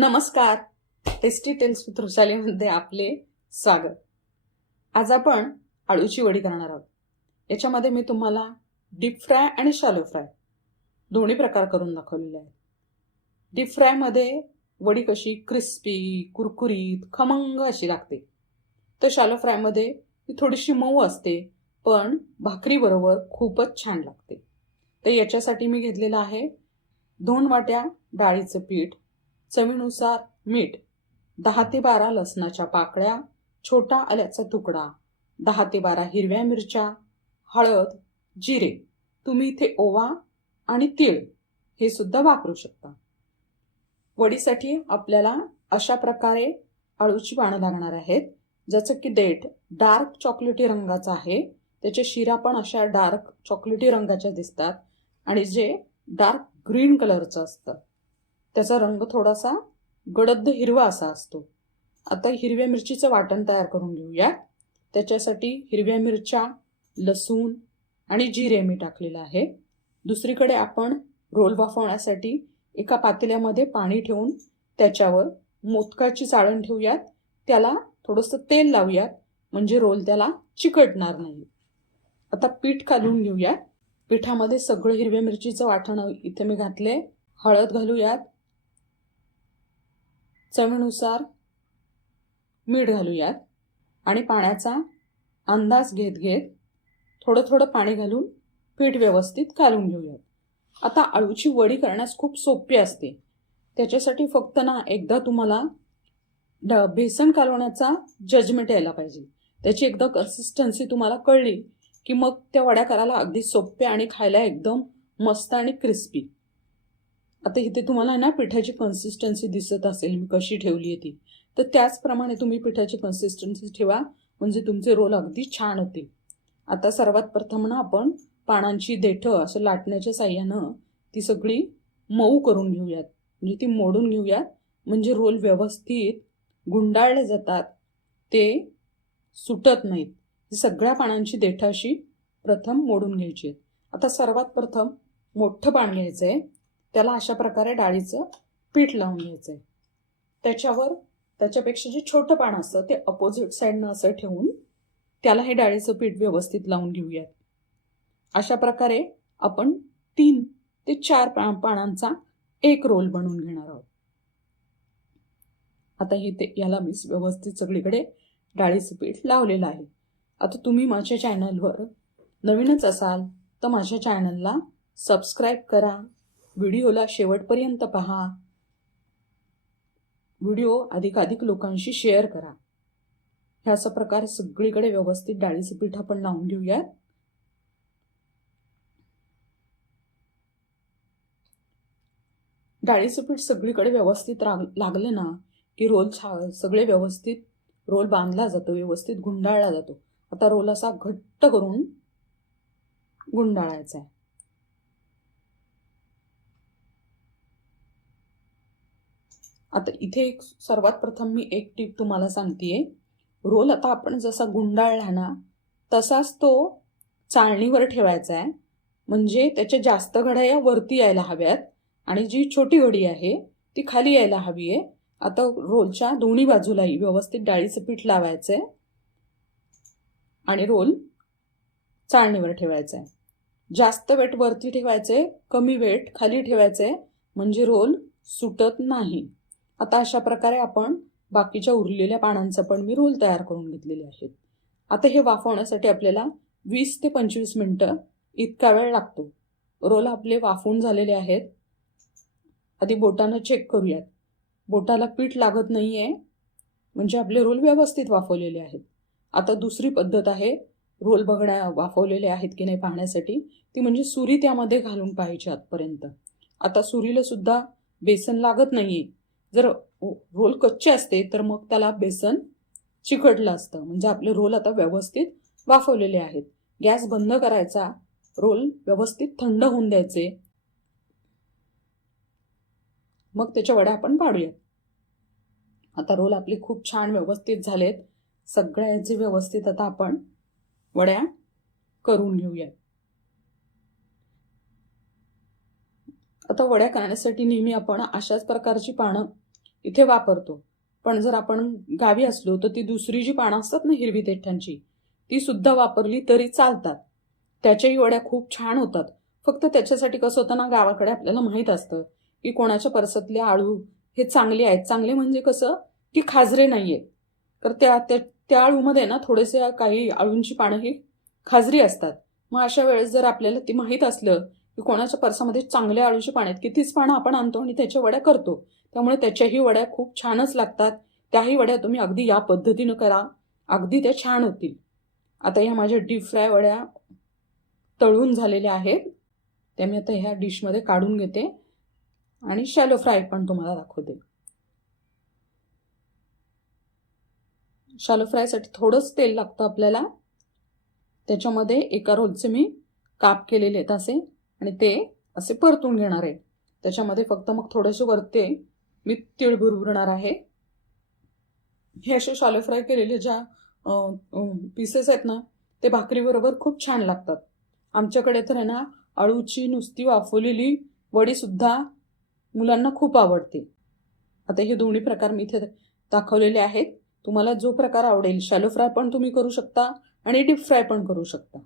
नमस्कार. Tasty tails with आपले स्वागत. आज आपण आळूची वडी करणार आहोत. याच्यामध्ये मी तुम्हाला डीप फ्राय आणि शालो फ्राय दोन्ही प्रकार करून दाखवलेले आहेत. डीप फ्रायमध्ये वडी कशी क्रिस्पी कुरकुरीत खमंग अशी लागते. तर शालो फ्रायमध्ये ती थोडीशी मऊ असते पण भाकरीबरोबर खूपच छान लागते. तर याच्यासाठी मी घेतलेलं आहे दोन वाट्या डाळीचं पीठ. चवीनुसार मीठ दहा ते बारा लसणाच्या पाकळ्या छोटा आल्याचा तुकडा दहा ते बारा हिरव्या मिरच्या हळद जिरे. तुम्ही इथे ओवा आणि तीळ हे सुद्धा वापरू शकता. वडीसाठी आपल्याला अशा प्रकारे आळूची पानं लागणार आहेत जसं की देठ डार्क चॉकलेटी रंगाचा आहे. त्याचे शिरा पण अशा डार्क चॉकलेटी रंगाच्या दिसतात आणि जे डार्क ग्रीन कलरचं असतं. त्याचा रंग थोडासा गडद हिरवा असा असतो. आता हिरव्या मिरचीचं वाटण तयार करून घेऊया. त्याच्यासाठी हिरव्या मिरच्या लसूण आणि जिरे मी टाकलेलं आहे. दुसरीकडे आपण रोल वाफवण्यासाठी एका पातेल्यामध्ये पाणी ठेवून त्याच्यावर मोदकाची चाळण ठेवूयात. त्याला थोडंसं तेल लावूयात म्हणजे रोल त्याला चिकटणार नाही. आता पीठ काढून घेऊयात. पिठामध्ये सगळं हिरव्या मिरचीचं वाटण इथे मी घातले हळद घालूयात. चवीनुसार मीठ घालूयात आणि पाण्याचा अंदाज घेत घेत थोडं थोडं पाणी घालून पीठ व्यवस्थित घालून घेऊयात. आता अळूची वडी करण्यास खूप सोपी असते. त्याच्यासाठी फक्त ना एकदा तुम्हाला ड बेसन कालवण्याचा जजमेंट यायला पाहिजे. त्याची एकदा कन्सिस्टन्सी तुम्हाला कळली की मग त्या वड्या करायला अगदी सोप्या आणि खायला एकदम मस्त आणि क्रिस्पी आता इथे तुम्हाला ना पिठाची कन्सिस्टन्सी दिसत असेल मी कशी ठेवली आहे ती. तर त्याचप्रमाणे तुम्ही पिठाची कन्सिस्टन्सी ठेवा म्हणजे तुमचे रोल अगदी छान होतील. आता सर्वात प्रथम ना आपण पानांची देठं असं लाटण्याच्या साह्यानं ती सगळी मऊ करून घेऊयात. म्हणजे ती मोडून घेऊयात. म्हणजे रोल व्यवस्थित गुंडाळले जातात. ते सुटत नाहीत. सगळ्या पानांची देठाशी प्रथम मोडून घ्यायची आहेत. आता सर्वात प्रथम मोठं पान घ्यायचं आहे त्याला अशा प्रकारे डाळीचं पीठ लावून घ्यायचं आहे त्याच्यावर त्याच्यापेक्षा जे छोटं पान असतं ते अपोजिट साईडनं असं ठेवून त्याला हे डाळीचं पीठ व्यवस्थित लावून घेऊयात. अशा प्रकारे आपण तीन ते चार पा पानांचा एक रोल बनवून घेणार आहोत. आता हे ते याला मी व्यवस्थित सगळीकडे डाळीचं पीठ लावलेलं आहे. आता तुम्ही माझ्या चॅनलवर नवीनच असाल तर माझ्या चॅनलला सबस्क्राईब करा. व्हिडिओला शेवटपर्यंत पहा. व्हिडिओ अधिकाधिक लोकांशी शेअर करा. ह्या असा प्रकार सगळीकडे व्यवस्थित डाळीचं पीठ आपण लावून घेऊयात. डाळीचं पीठ सगळीकडे व्यवस्थित राग लागलं ना की रोल छा सगळे व्यवस्थित रोल बांधला जातो व्यवस्थित गुंडाळला जातो. आता रोल असा घट्ट करून गुंडाळायचा आहे. आता इथे एक सर्वात प्रथम मी एक टीप तुम्हाला सांगतेय. रोल आता आपण जसा गुंडाळला ना तसाच तो चाळणीवर ठेवायचा आहे. म्हणजे त्याच्या जास्त घड्या वरती यायला हव्यात आणि जी छोटी घडी आहे ती खाली यायला हवी आहे. आता रोलच्या दोन्ही बाजूलाही व्यवस्थित डाळीचं पीठ लावायचं आहे आणि रोल चाळणीवर ठेवायचा आहे जास्त वेट वरती ठेवायचं आहे कमी वेट खाली ठेवायचं आहे म्हणजे रोल सुटत नाही. आता अशा प्रकारे आपण बाकीच्या उरलेल्या पानांचा पण मी रोल तयार करून घेतलेले आहेत. आता हे वाफवण्यासाठी आपल्याला वीस ते पंचवीस मिनटं इतका वेळ लागतो. रोल आपले वाफवून झालेले आहेत. आधी बोटानं चेक करूयात. बोटाला पीठ लागत नाही आहे म्हणजे आपले रोल व्यवस्थित वाफवलेले आहेत. आता दुसरी पद्धत आहे रोल बघण्या वाफवलेले आहेत की नाही पाहण्यासाठी ती म्हणजे सुरी त्यामध्ये घालून पाहिजे आतपर्यंत. आता सुरीला सुद्धा बेसन लागत नाही आहे जर रोल कच्चे असते तर मग त्याला बेसन चिकटलं असतं. म्हणजे आपले रोल आता व्यवस्थित वाफवलेले आहेत. गॅस बंद करायचा रोल व्यवस्थित थंड होऊन द्यायचे. मग त्याच्या वड्या आपण पाडूयात. आता रोल आपले खूप छान व्यवस्थित झालेत. सगळ्याचे व्यवस्थित आता आपण वड्या करून घेऊयात. आता वड्या करण्यासाठी नेहमी आपण अशाच प्रकारची पानं इथे वापरतो. पण जर आपण गावी असलो तर ती दुसरी जी पानं असतात ना हिरवी देठांची ती सुद्धा वापरली तरी चालतात. त्याच्याही वड्या खूप छान होतात. फक्त त्याच्यासाठी कसं होतं ना गावाकडे आपल्याला माहीत असतं की कोणाच्या परसातले आळू हे चांगले आहेत. चांगले म्हणजे कसं? की खाजरे नाही आहेत तर त्या त्या त्या आळूमध्ये ना थोडेसे काही आळूंची पानं ही खाजरी असतात. मग अशा वेळेस जर आपल्याला ती माहीत असलं की कोणाच्या परसामध्ये चांगल्या आळूचे पानं आहेत. कितीच पानं आपण आणतो आणि त्याच्या वड्या करतो. त्यामुळे त्याच्याही वड्या खूप छानच लागतात. त्याही वड्या तुम्ही अगदी या पद्धतीनं करा. अगदी त्या छान होतील. आता ह्या माझ्या डीप फ्राय वड्या तळून झालेल्या आहेत. त्या मी आता ह्या डिशमध्ये काढून घेते. आणि शॅलो फ्राय पण तुम्हाला दाखवते. शॅलो फ्रायसाठी थोडंच तेल लागतं आपल्याला. त्याच्यामध्ये एका रोलचे मी काप केलेले आहेत असे. आणि ते असे परतून घेणार आहे. त्याच्यामध्ये फक्त मग थोडेसे वरते मी तीळ भुरभुरणार आहे. हे असे शालो फ्राय केलेले ज्या पीसेस आहेत ना ते भाकरीबरोबर खूप छान लागतात. आमच्याकडे तर आहे ना अळूची नुसती वाफवलेली वडीसुद्धा मुलांना खूप आवडते. आता हे दोन्ही प्रकार मी इथे दाखवलेले आहेत. तुम्हाला जो प्रकार आवडेल शॅलो फ्राय पण तुम्ही करू शकता आणि डीप फ्राय पण करू शकता.